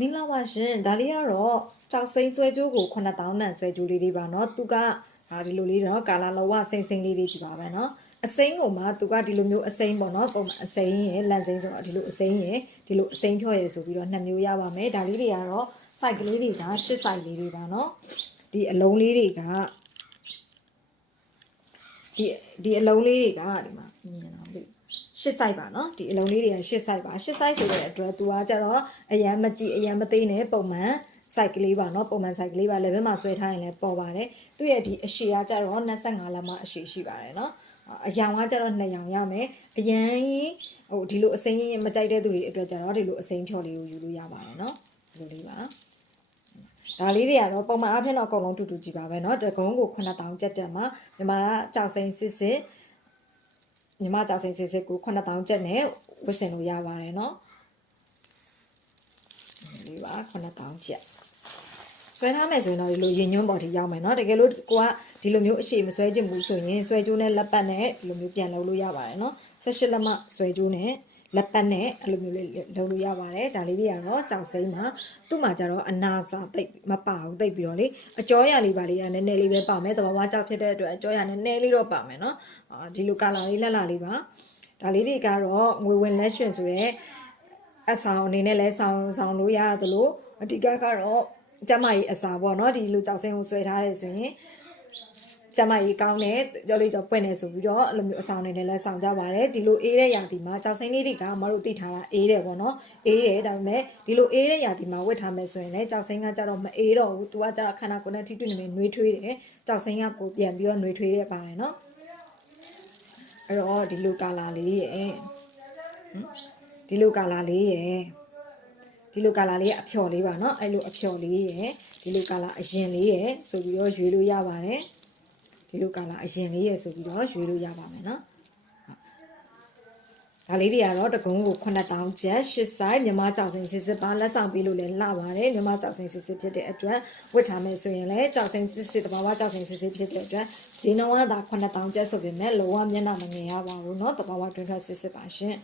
မင်္ဂလာပါရှင်ဒါလေးကတော့ကြောက်စိမ့်ဆွဲကြိုးကို9000တန်ဆွဲကြိုးလေးတွေပါเนาะသူကဒီလိုလေးတော့ကာလာလောဝစိမ့်စိမ့်လေးတွေကြည့်ပါပဲเนาะအစိမ့်ကိုမှသူကဒီလိုမျိုးအစိမ့်ပေါ့เนาะပုံမှန်အစိမ့်ရယ်လန်စိမ့်ဆိုတော့ဒီလိုအစိမ့်ရယ်ဒီလိုအစိမ့်ဖြော့ရယ်ဆိုပြီးတော့နှစ်မျိုးရပါမယ်ဒါလေးတွေကတော့ site ကလေးတွေက8 site လေးတွေပါเนาะဒီအလုံးလေးတွေကဒီအလုံးလေးတွေကဒီမှာမြင်အောင်ပြီ8 size ပါเนาะဒီအလုံးလေးတွေက8 size ပါ8 size ဆိုတဲ့အတွက်သူကကြတော့အရန်မကြည့်အရန်မသိနဲ့ပုံမှန် size ကလေးပါเนาะပုံမှန် size ကလေးပါ level မှာဆွဲထားရင်လည်းပေါ်ပါတယ်သူ့ရဲ့ဒီအရှည်ကကြတော့25လက်မအရှည်ရှိပါတယ်เนาะအရောင်ကကြတော့2ရောင်ရမယ်အရန်ဟိုဒီလိုအစိမ်းမကြိုက်တဲ့သူတွေအတွက်ကြတော့ဒီလိုအစိမ်းဖြော်လေးကိုယူလို့ရပါတယ်เนาะဒီလိုလေးပါဒါလေးတွေကတော့ပုံမှန်အားဖြင့်တော့အကုန်လုံးတူတူကြည့်ပါပဲเนาะတကုန်းကို9000ကျပ်တက်မှာမြန်မာကကြောက်စိမ့်စစ်စစ်ညီမကြောက်စိမ့်စစ်စစ်ကို9000ကျပ်နဲ့ဝတ်ဆင်လို့ရပါတယ်เนาะဒီပါ9000ကျပ်ဆွဲထားမယ်ဆိုရင်တော့ဒီလိုရင်ညွန့်ပေါ်ထိရောက်မယ်เนาะတကယ်လို့ကိုကဒီလိုမျိုးအရှိမဆွဲချင်ဘူးဆိုရင်ဆွဲကြိုးနဲ့လက်ပတ်နဲ့ဒီလိုမျိုးပြန်လုပ်လို့ရပါတယ်เนาะ18လက်မဆွဲကြိုးနဲ့လက်ပတ်နဲ့အဲ့လိုမျိုးလေးလုပ်လို့ရပါတယ်ဒါလေးတွေကတော့ကြောက်စိမ့်မှာသူ့မှာကျတော့အနာစာတိတ်မပါဘူးတိတ်ပြီးတော့လေအကျော်ရလေးပါလေးကနည်းနည်းလေးပဲပါမယ်တဘာဝကြောက်ဖြစ်တဲ့အတွက်အကျော်ရနည်းနည်းလေးတော့ပါမယ်เนาะဒီလိုကာလာလေးလက်လာလေးပါဒါလေးတွေကတော့ငွေဝင်လက်ရွှင်ဆိုတဲ့အဆောင်အနေနဲ့လဲဆောင်လို့ရတယ်လို့အဓိကကတော့ကျမကြီးအစာပေါ့เนาะဒီလိုကြောက်စိမ့်ကိုဆွဲထားတယ်ဆိုရင်ကျမကြီးကောင်းတယ်ကြော်လေးကြော်ပွင့်နေဆိုပြီးတော့အဲ့လိုမျိုးအဆောင်နေနဲ့လဲဆောင်ကြပါတယ်ဒီလိုအေးတဲ့ရာသီမှာကြောက်စိမ့်လေးတွေကမတို့သိထားတာအေးတယ်ပေါ့နော်အေးတယ်ဒါပေမဲ့ဒီလိုအေးတဲ့ရာသီမှာဝတ်ထားမယ်ဆိုရင်လည်းကြောက်စိမ့်ကကြတော့မအေးတော့ဘူးသူကကြတော့ခန္ဓာကိုယ်နဲ့ထိတွေ့နေနှွေးထွေးတယ်ကြောက်စိမ့်ကပိုပြန်ပြီးတော့နှွေးထွေးရပါတယ်နော်အဲ့တော့ဒီလိုကာလာလေးရဲ့ဒီလိုကာလာလေးရဲ့ဒီလိုကာလာလေးအဖျော်လေးပါเนาะအဲ့လိုအဖျော်လေးရဲ့ဒီလိုကာလာအရင်လေးရဲ့ဆိုပြီးတော့ရွေးလို့ရပါတယ်ဒီလိုကာလာအရင်လေးရယ်ဆိုပြီးတော့ရွေးလို့ရပါမယ်เนาะဒါလေးတွေကတော့တကုန်းကို9000ကျပ်8 size မြန်မာကြောက်စိမ့်စစ်စစ်ပါလက်ဆောင်ပေးလို့လည်းလှပါတယ်မြန်မာကြောက်စိမ့်စစ်စစ်ဖြစ်တဲ့အတွက်ဝတ်ထားမယ်ဆိုရင်လည်းကြောက်စိမ့်စစ်စစ်တဘာဝကြောက်စိမ့်စစ်စစ်ဖြစ်တဲ့အတွက်ဈေးနှုန်းကသာ9000ကျပ်ဆိုပေမဲ့လောကမျက်နှာမငယ်ရပါဘူးเนาะတဘာဝတွင်ထွက်စစ်စစ်ပါရှင်